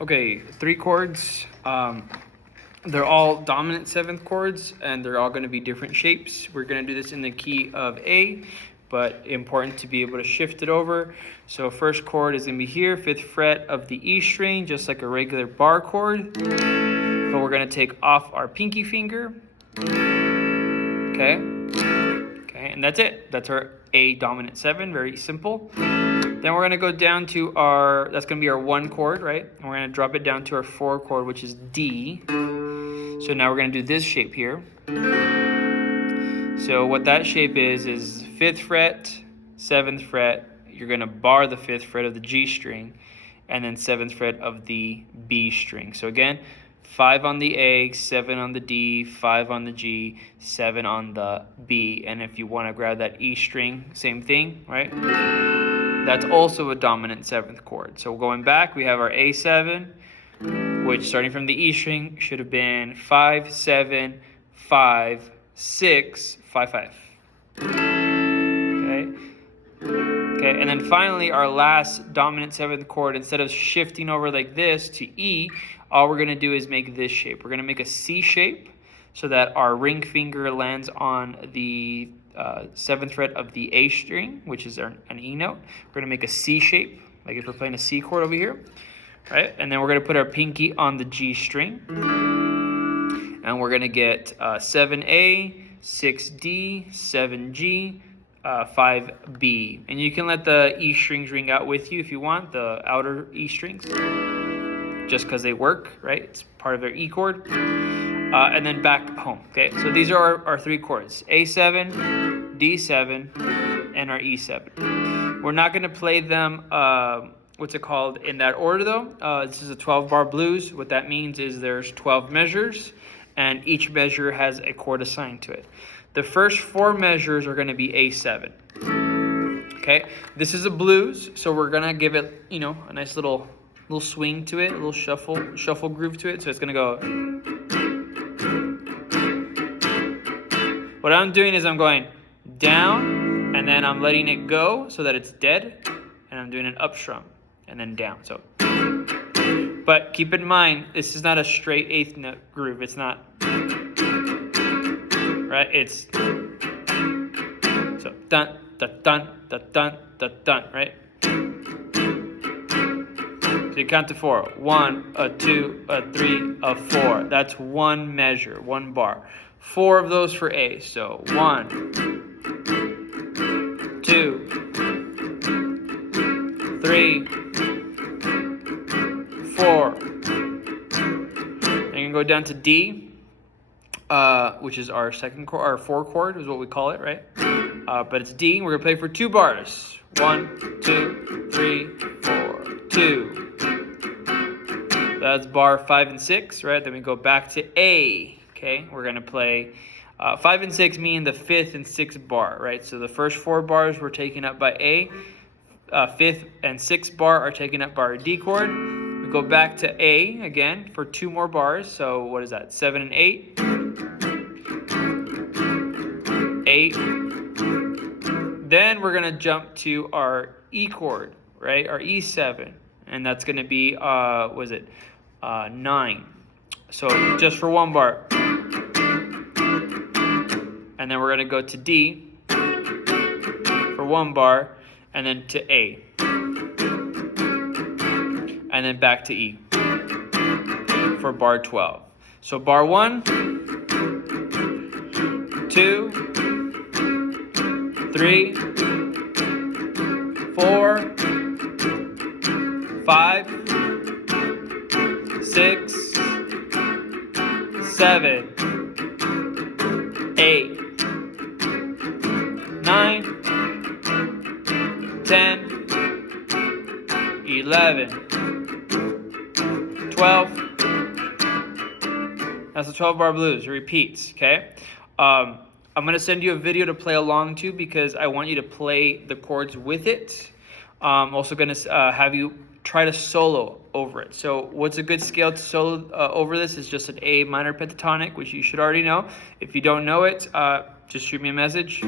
Okay, 3 chords. They're all dominant 7th chords, and they're all going to be different shapes. We're going to do this in the key of A, but important to be able to shift it over. So first chord is going to be here, 5th fret of the E string, just like a regular bar chord. But we're going to take off our pinky finger. Okay, and that's it. That's our A dominant 7, very simple. Then we're going to go down to our, that's going to be our 1 chord, right? And we're going to drop it down to our 4 chord, which is D. So now we're going to do this shape here. So what that shape is 5th fret, 7th fret. You're going to bar the 5th fret of the G string, and then 7th fret of the B string. So again, 5 on the A, 7 on the D, 5 on the G, 7 on the B. And if you want to grab that E string, same thing, right? That's also a dominant 7th chord. So going back, we have our A7, which starting from the E string should have been 5, 7, 5, 6, 5, 5. Okay, and then finally our last dominant 7th chord, instead of shifting over like this to E, all we're going to do is make this shape. We're going to make a C shape so that our ring finger lands on the 7th fret of the A string, which is an E note. We're going to make a C shape, like if we're playing a C chord over here, right? And then we're going to put our pinky on the G string, and we're going to get 7A, 6D, 7G, 5B. And you can let the E strings ring out with you if you want, the outer E strings, just because they work, right? It's part of their E chord. And then back home, okay? So these are our 3 chords, A7, D7, and our E7. We're not going to play them, in that order though. This is a 12-bar blues. What that means is there's 12 measures, and each measure has a chord assigned to it. The first 4 measures are going to be A7. Okay, this is a blues, so we're going to give it, a nice little swing to it, a little shuffle groove to it. So it's going to go. What I'm doing is I'm going down, and then I'm letting it go so that it's dead, and I'm doing an up strum, and then down. So, but keep in mind, this is not a straight 8th note groove. It's not, right? It's so dun da dun da dun da dun, right? So you count to 4. 1, a 2, a 3, a 4. That's 1 measure, 1 bar. 4 of those for A. So 1, 2, 3, 4. And you can go down to D, which is our 2nd chord, our 4 chord is what we call it, right? But it's D. We're gonna play for 2 bars. 1, 2, 3, 4, 2. That's bar 5 and 6, right? Then we go back to A. Okay, we're going to play 5 and 6 mean the 5th and 6th bar, right? So the first 4 bars were taken up by A. 5th and 6th bar are taken up by our D chord. We go back to A again for 2 more bars. So what is that? 7 and 8. 8. Then we're going to jump to our E chord, right? Our E7. And that's going to be, 9. So just for 1 bar. And then we're going to go to D for 1 bar, and then to A. And then back to E for bar 12. So bar 1, 2, 3, 4, 5, 6, 7, 8, 9, 10, 11, 12. That's the 12-bar blues. It repeats, okay? I'm going to send you a video to play along to because I want you to play the chords with it. I'm also going to have you try to solo over it. So what's a good scale to solo over this is just an A minor pentatonic, which you should already know. If you don't know it, just shoot me a message.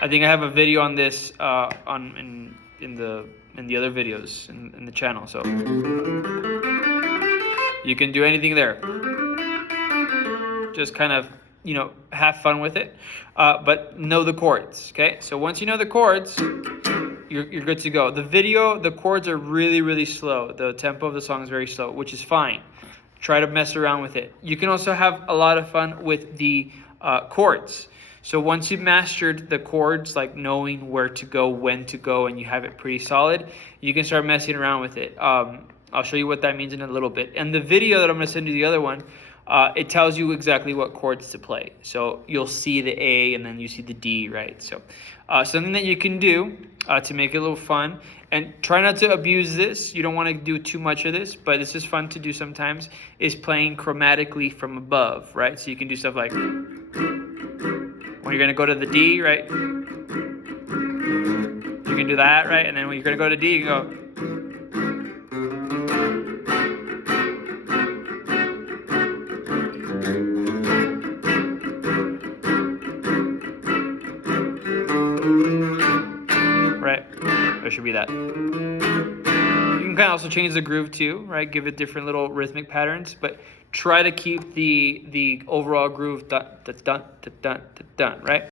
I think I have a video on this in the in the other videos in the channel. So you can do anything there. Just kind of, you know, have fun with it, but know the chords, okay? So once you know the chords, you're good to go. The video, the chords are really, really slow. The tempo of the song is very slow, which is fine. Try to mess around with it. You can also have a lot of fun with the chords. So once you've mastered the chords, like knowing where to go, when to go, and you have it pretty solid, you can start messing around with it. I'll show you what that means in a little bit. And the video that I'm going to send you, the other one, it tells you exactly what chords to play. So you'll see the A and then you see the D, right? So something that you can do to make it a little fun, and try not to abuse this. You don't want to do too much of this, but this is fun to do sometimes, is playing chromatically from above, right? So you can do stuff like, when you're going to go to the D, right? You can do that, right? And then when you're going to go to D, you can go. Right? There should be that. You can kind of also change the groove too, right? Give it different little rhythmic patterns, but try to keep the overall groove dun, dun, dun, dun, dun, dun, right?